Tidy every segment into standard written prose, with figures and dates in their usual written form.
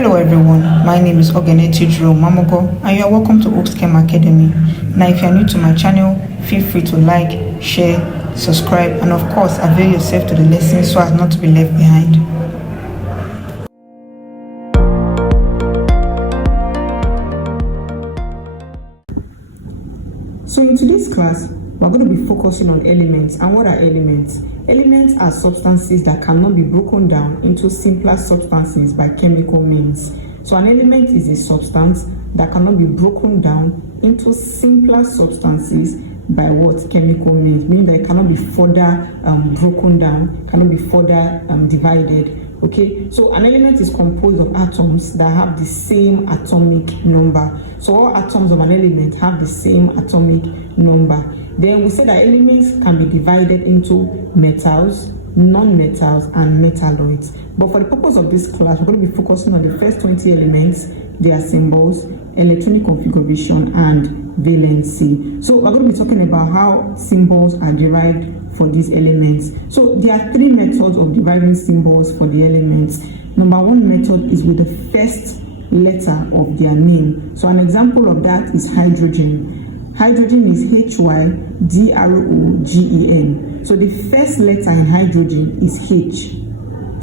Hello everyone, my name is Ogeneti Drew Mamogo and you are welcome to Oxchem Academy. Now if you are new to my channel, feel free to like, share, subscribe and of course avail yourself to the lesson so as not to be left behind. So in today's class, we're going to be focusing on elements. And what are elements? Elements are substances that cannot be broken down into simpler substances by chemical means. So an element is a substance that cannot be broken down into simpler substances by what? Chemical means, meaning that it cannot be further broken down, cannot be further divided. Okay, so an element is composed of atoms that have the same atomic number. So all atoms of an element have the same atomic number. Then we say that elements can be divided into metals, non-metals, and metalloids. But for the purpose of this class, we're going to be focusing on the first 20 elements, their symbols, electronic configuration, and valency. So we're going to be talking about how symbols are derived for these elements. So there are three methods of deriving symbols for the elements. Number one method is with the first letter of their name. So an example of that is hydrogen. Hydrogen is Hydrogen. So the first letter in hydrogen is H.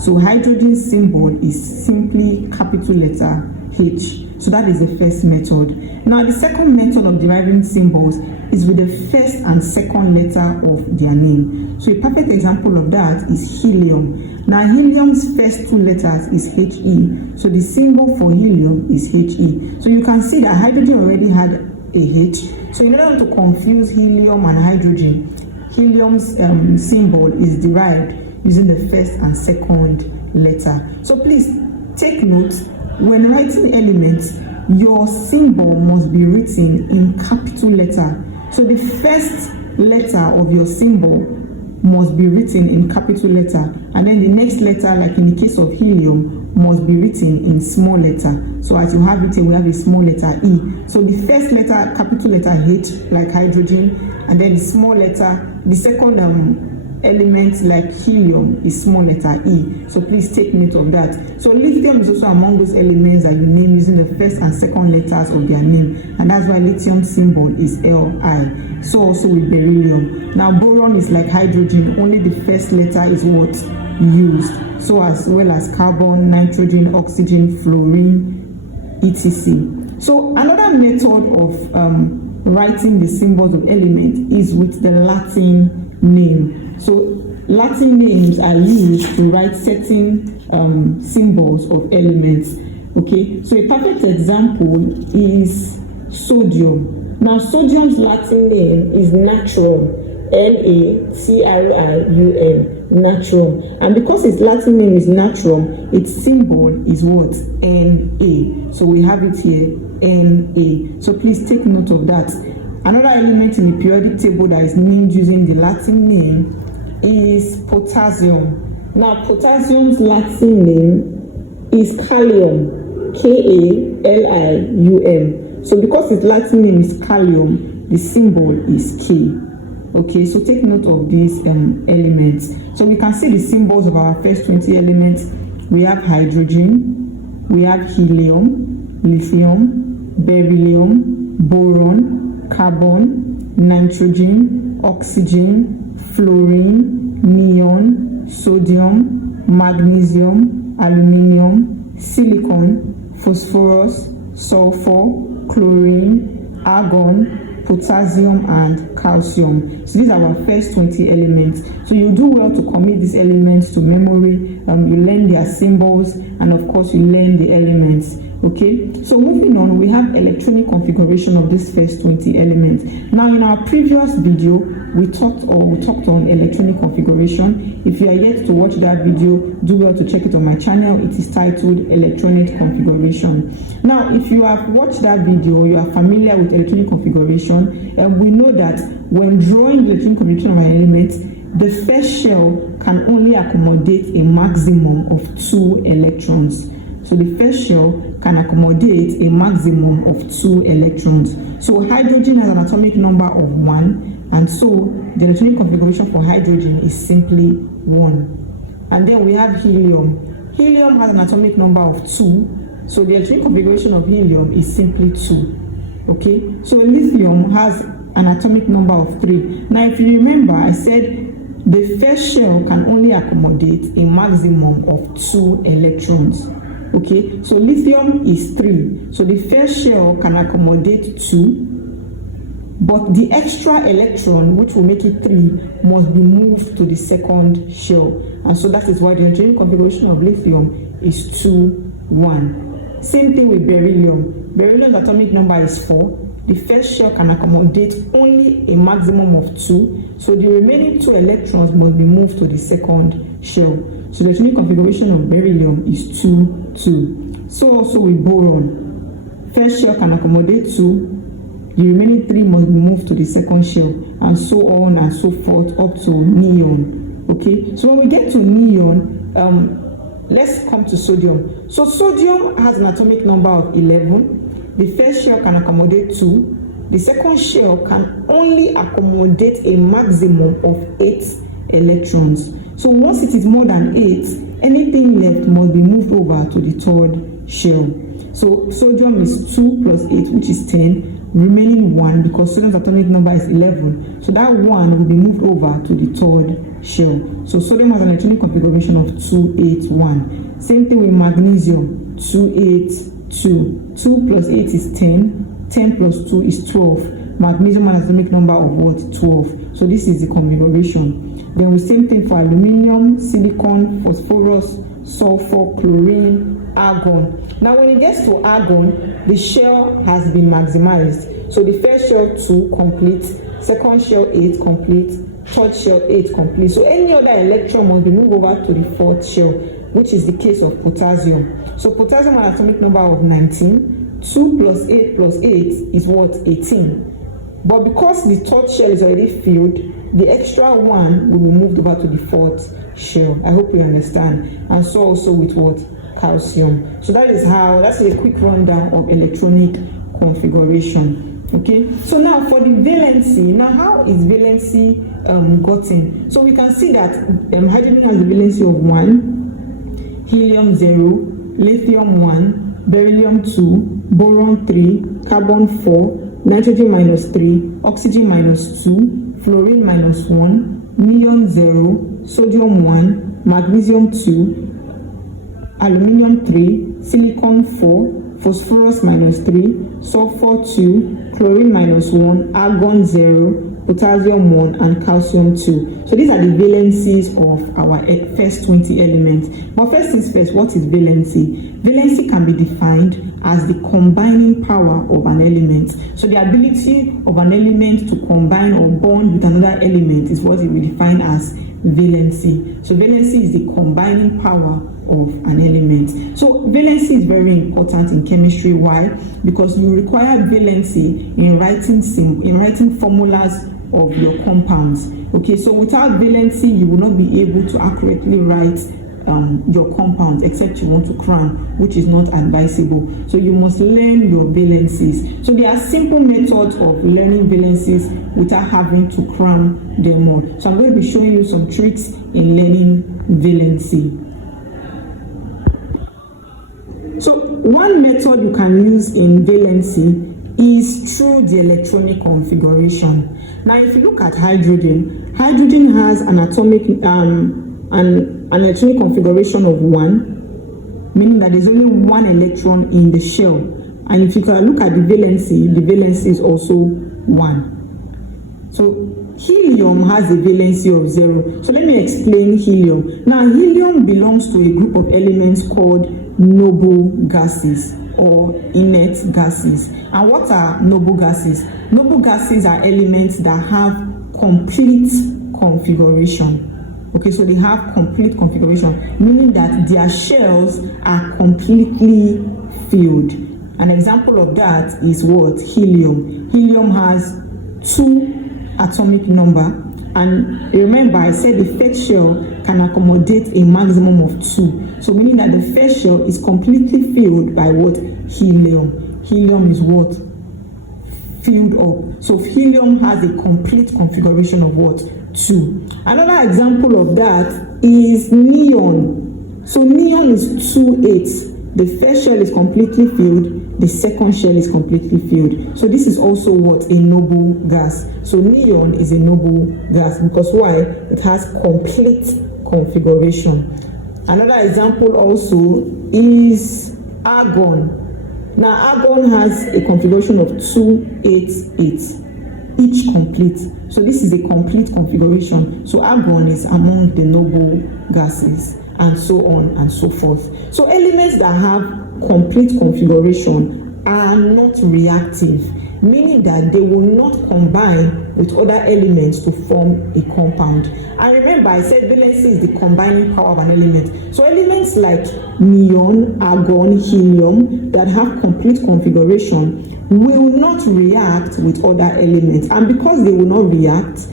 So hydrogen symbol is simply capital letter H. So that is the first method. Now the second method of deriving symbols is with the first and second letter of their name. So a perfect example of that is helium. Now helium's first two letters is He. So the symbol for helium is He. So you can see that hydrogen already had a H. So in order to confuse helium and hydrogen, helium's symbol is derived using the first and second letter. So please take note, when writing elements, your symbol must be written in capital letter. So the first letter of your symbol must be written in capital letter, and then the next letter, like in the case of helium, must be written in small letter. So as you have it here, we have a small letter E. So the first letter, capital letter H, like hydrogen, and then the small letter, the second element like helium is small letter E. So please take note of that. So lithium is also among those elements that you name using the first and second letters of their name, and that's why lithium symbol is Li. So also with beryllium. Now boron is like hydrogen, only the first letter is what used. So as well as carbon, nitrogen, oxygen, fluorine, etc. So another method of writing the symbols of element is with the Latin name. So Latin names are used to write certain symbols of elements. Okay, so a perfect example is sodium. Now sodium's Latin name is natrum, Natrium, natrum. And because its Latin name is natrum, its symbol is what? Na. So we have it here, Na. So please take note of that. Another element in the periodic table that is named using the Latin name is potassium. Now potassium's Latin name is Kalium, Kalium. So because its Latin name is Kalium, the symbol is K. Okay, so take note of these elements. So we can see the symbols of our first 20 elements. We have hydrogen, we have helium, lithium, beryllium, boron, carbon, nitrogen, oxygen, fluorine, neon, sodium, magnesium, aluminium, silicon, phosphorus, sulfur, chlorine, argon, potassium, and calcium. So these are our first 20 elements. So you do well to commit these elements to memory. You learn their symbols, and of course you learn the elements. Okay, so moving on, we have electronic configuration of these first 20 elements. Now in our previous video, we talked on electronic configuration. If you are yet to watch that video, do well to check it on my channel. It is titled Electronic Configuration. Now if you have watched that video, you are familiar with electronic configuration, and we know that when drawing the electronic configuration of an element, the first shell can only accommodate a maximum of 2 electrons. So the first shell can accommodate a maximum of 2 electrons. So hydrogen has an atomic number of 1, and so the electronic configuration for hydrogen is simply 1. And then we have helium. Helium has an atomic number of 2, So the electronic configuration of helium is simply 2. Okay, so lithium has an atomic number of 3. Now, if you remember, I said the first shell can only accommodate a maximum of 2 electrons. Okay, so lithium is 3. So the first shell can accommodate 2. But the extra electron, which will make it 3, must be moved to the second shell. And so that is why the electronic configuration of lithium is 2, 1. Same thing with beryllium. Beryllium's atomic number is 4. The first shell can accommodate only a maximum of 2. So the remaining 2 electrons must be moved to the second shell. So the electronic configuration of beryllium is 2, 2. So also with boron. First shell can accommodate 2. The remaining 3 must be moved to the second shell, and so on and so forth up to neon. Okay, so when we get to neon, let's come to sodium. So sodium has an atomic number of 11. The first shell can accommodate 2. The second shell can only accommodate a maximum of 8 electrons. So once it is more than 8, anything left must be moved over to the third shell. So sodium is 2 plus 8, which is 10. Remaining 1, because sodium's atomic number is 11. So that 1 will be moved over to the third shell. So sodium has an electronic configuration of 281. Same thing with magnesium, 282. 2 plus 8 is 10. 10 plus 2 is 12. Magnesium has an atomic number of what? 12. So this is the configuration. Then the same thing for aluminium, silicon, phosphorus, sulfur, chlorine, argon. Now when it gets to argon, the shell has been maximized. So the first shell 2 complete, second shell 8 complete, third shell 8 complete. So any other electron must be moved over to the fourth shell, which is the case of potassium. So potassium has an atomic number of 19. 2 plus 8 plus 8 is what? 18. But because the third shell is already filled, the extra 1 will be moved over to the fourth shell. I hope you understand. And so also with what? Calcium. So that's a quick rundown of electronic configuration. Okay, so now for the valency. Now how is valency gotten? So we can see that hydrogen has a valency of 1, helium 0, lithium 1, beryllium 2, boron 3, carbon 4, nitrogen minus 3, oxygen minus 2, fluorine minus 1, neon 0, sodium 1, magnesium 2, aluminium 3, silicon 4, phosphorus minus 3, sulfur 2, chlorine minus 1, argon 0, potassium 1, and calcium 2. So these are the valencies of our first 20 elements. But first things first, what is valency? Valency can be defined as the combining power of an element. So the ability of an element to combine or bond with another element is what we define as valency. So valency is the combining power of an element. So valency is very important in chemistry. Why? Because you require valency in writing formulas of your compounds. Okay, so without valency, you will not be able to accurately write your compounds, except you want to cram, which is not advisable. So you must learn your valencies. So there are simple methods of learning valencies without having to cram them all. So I'm going to be showing you some tricks in learning valency. So one method you can use in valency is through the electronic configuration. Now if you look at hydrogen has an atomic an electronic configuration of 1, meaning that there's only 1 electron in the shell. And if you can look at the valency is also 1. So helium has a valency of 0. So let me explain helium. Now helium belongs to a group of elements called noble gases or inert gases. And what are noble gases? Noble gases are elements that have complete configuration. Okay, so they have complete configuration, meaning that their shells are completely filled. An example of that is what? Helium. Helium has 2 atomic number, and remember I said the first shell can accommodate a maximum of 2. So meaning that the first shell is completely filled by what? Helium. Helium is what? Filled up. So helium has a complete configuration of what? 2. Another example of that is neon. So neon is 2, 8. The first shell is completely filled, the second shell is completely filled. So this is also what? A noble gas. So neon is a noble gas because why? It has complete configuration. Another example also is argon. Now argon has a configuration of 288, each complete. So this is a complete configuration. So argon is among the noble gases, and so on and so forth. So elements that have complete configuration are not reactive, meaning that they will not combine with other elements to form a compound. And remember, I said valency is the combining power of an element. So elements like neon, argon, helium that have complete configuration will not react with other elements. And because they will not react,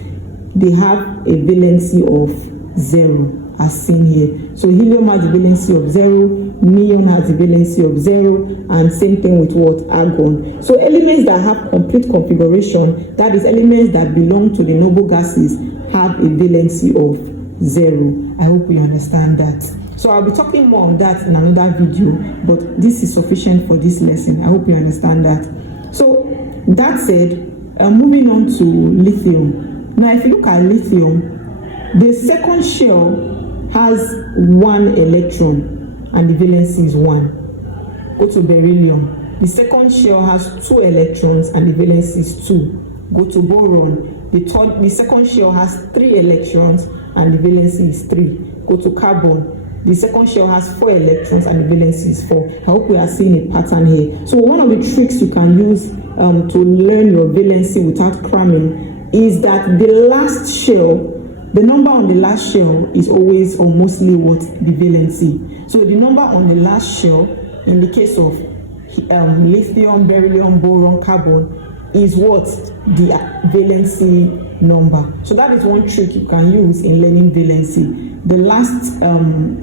they have a valency of 0, as seen here. So helium has a valency of 0, neon has a valency of 0, and same thing with what? Argon. So elements that have complete configuration, that is elements that belong to the noble gases, have a valency of 0. I hope you understand that. So I'll be talking more on that in another video, but this is sufficient for this lesson. I hope you understand that. So that said, moving on to lithium. Now if you look at lithium, the second shell has 1 electron and the valency is 1. Go to beryllium. The second shell has 2 electrons and the valency is 2. Go to boron. The second shell has 3 electrons and the valency is 3. Go to carbon. The second shell has 4 electrons and the valency is 4. I hope we are seeing a pattern here. So one of the tricks you can use to learn your valency without cramming is that the last shell, the number on the last shell is always or mostly what? The valency. So the number on the last shell in the case of lithium, beryllium, boron, carbon is what? The valency number. So that is one trick you can use in learning valency. The last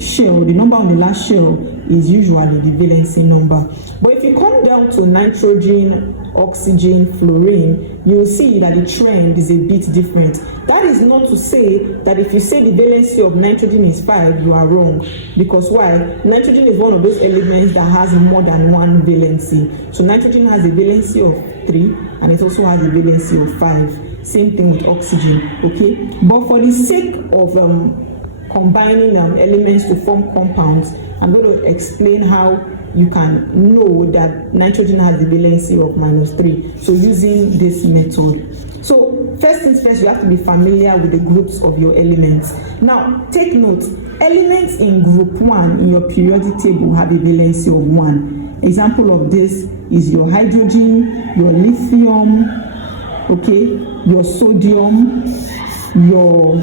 shell, the number on the last shell is usually the valency number. But if you come down to nitrogen, oxygen, fluorine, you will see that the trend is a bit different. That is not to say that if you say the valency of nitrogen is 5, you are wrong. Because why? Nitrogen is one of those elements that has more than one valency. So nitrogen has a valency of 3 and it also has a valency of 5. Same thing with oxygen, okay? But for the sake of combining elements to form compounds, I'm going to explain how you can know that nitrogen has the valency of -3. So using this method. So first things first, you have to be familiar with the groups of your elements. Now take note, elements in group 1 in your periodic table have a valency of 1. Example of this is your hydrogen, your lithium, okay, your sodium, your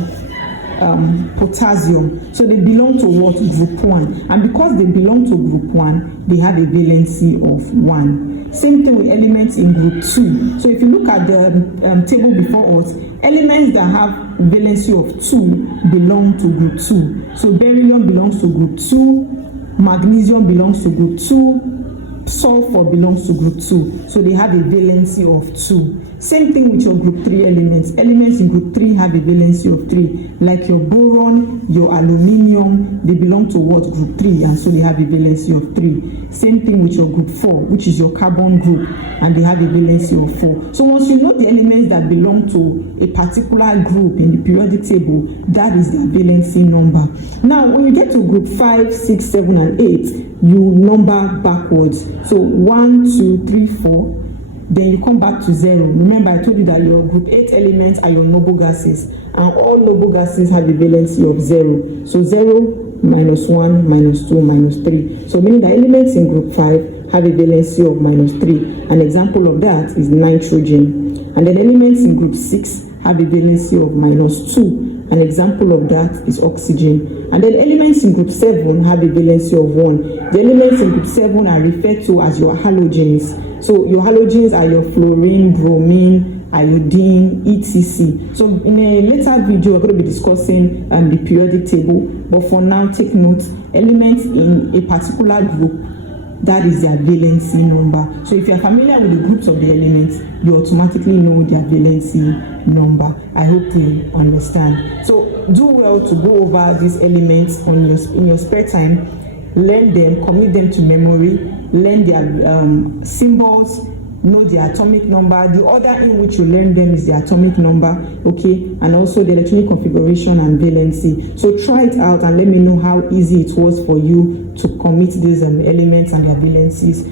potassium. So they belong to what? Group 1. And because they belong to group 1, they have a valency of 1. Same thing with elements in group 2. So if you look at the table before us, elements that have valency of 2 belong to group 2. So beryllium belongs to group 2, magnesium belongs to group 2, sulfur belongs to group 2. So they have a valency of 2. Same thing with your group 3 elements. Elements in group 3 have a valency of 3. Like your boron, your aluminium, they belong to what? Group 3, and so they have a valency of 3. Same thing with your group 4, which is your carbon group, and they have a valency of 4. So once you know the elements that belong to a particular group in the periodic table, that is their valency number. Now when you get to group 5, 6, 7, and 8, you number backwards. So 1, 2, 3, 4. Then you come back to 0. Remember, I told you that your group 8 elements are your noble gases, and all noble gases have a valency of 0. So 0, -1, -2, -3. So meaning the elements in group 5 have a valency of -3. An example of that is nitrogen. And then elements in group 6 have a valency of -2. An example of that is oxygen. And then elements in group 7 have a valency of 1. The elements in group 7 are referred to as your halogens. So your halogens are your fluorine, bromine, iodine, etc. So in a later video, we're going to be discussing the periodic table. But for now, take note, elements in a particular group, that is their valency number. So if you're familiar with the groups of the elements, you automatically know their valency number. I hope you understand. So do well to go over these elements in your spare time. learn them, commit them to memory, learn their symbols, know the atomic number. The order in which you learn them is the atomic number, okay, and also the electronic configuration and valency. So try it out and let me know how easy it was for you to commit these elements and their valencies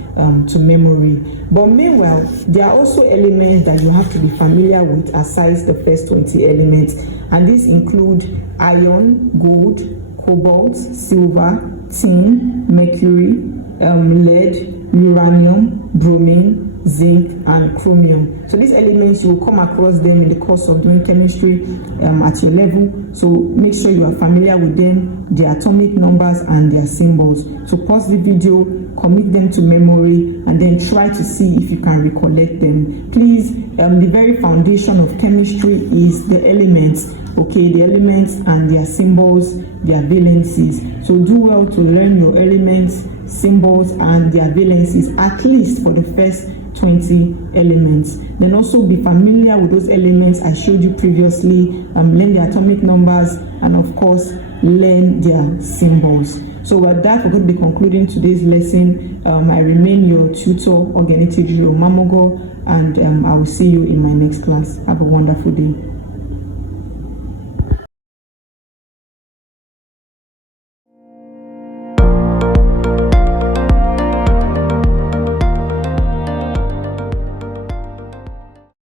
to memory. But meanwhile, there are also elements that you have to be familiar with aside the first 20 elements, and these include iron, gold, cobalt, silver, tin, mercury, lead, uranium, bromine, zinc, and chromium. So these elements, you will come across them in the course of doing chemistry at your level. So make sure you are familiar with them, their atomic numbers and their symbols. So pause the video, commit them to memory, and then try to see if you can recollect them. Please, the very foundation of chemistry is the elements, okay, the elements and their symbols, their valencies. So do well to learn your elements, symbols, and their valencies, at least for the first 20 elements. Then also be familiar with those elements I showed you previously, learn the atomic numbers, and of course learn their symbols. So with that, we're going to be concluding today's lesson. I remain your tutor, Ogenetijio Mamogo, and I will see you in my next class. Have a wonderful day.